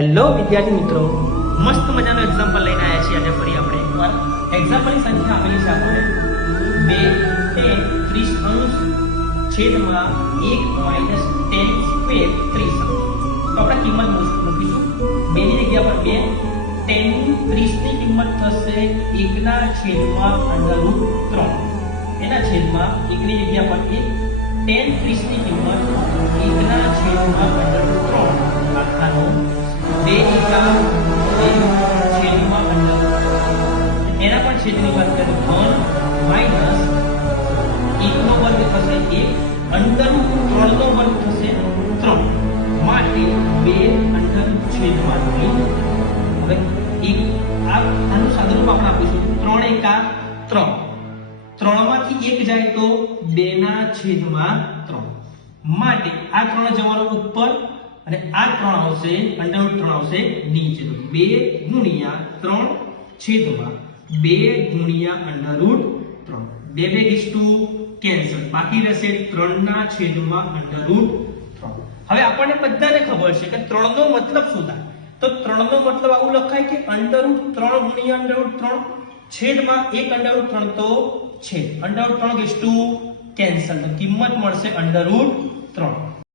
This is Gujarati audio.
હેલો વિદ્યાર્થી મિત્રો, મસ્ત મજાનો એક્ઝામ્પલ લઈને આવ્યા છીએ આજે ફરી આપણે એકવાર. એક્ઝામ્પલની સંખ્યા આપેલી છે આપણે 2 tan 30 અંશ છેદમાં 1 - tan સ્ક્વેર 30 અંશ. તો આપણે કિંમત મૂકીશું 2 ની જગ્યા પર 2, tan 30 ની કિંમત થશે 1 ના છેદમાં √3. એના છેદમાં 1 ની જગ્યા પર 1, tan 30 ની કિંમત 1 ના છેદમાં √3 આખાનો 2 એકા 2 છેદમાં √3. એના પણ છેદની વાત કરીએ 1 માઈનસ 1 નો વર્ગ થશે 1, √3 નો વર્ગ થશે 3 માટે 2 છેદમાં 3. હવે એક આનું સાદુરૂપ આપણે આપીશું 3 એકા 3. 3 માંથી 1 જાય તો 2 ના છેદમાં 3 માટે આ 3 જવાનો ઉપર અને આ 3 આવશે √3 આવશે નીચે. તો 2 ગુણ્યા 3 છેદમાં 2 ગુણ્યા √3. 2 2 is 2 કેન્સલ, બાકી રહેશે 3 ના છેદમાં √3. હવે આપણને બધાને ખબર છે કે 3 નો મતલબ શું થાય? તો 3 નો મતલબ આવું લખાય કે √3 ગુણ્યા √3 છેદમાં 1 √3 તો છેદ √3 is 2 કેન્સલ, તો કિંમત મળશે √3.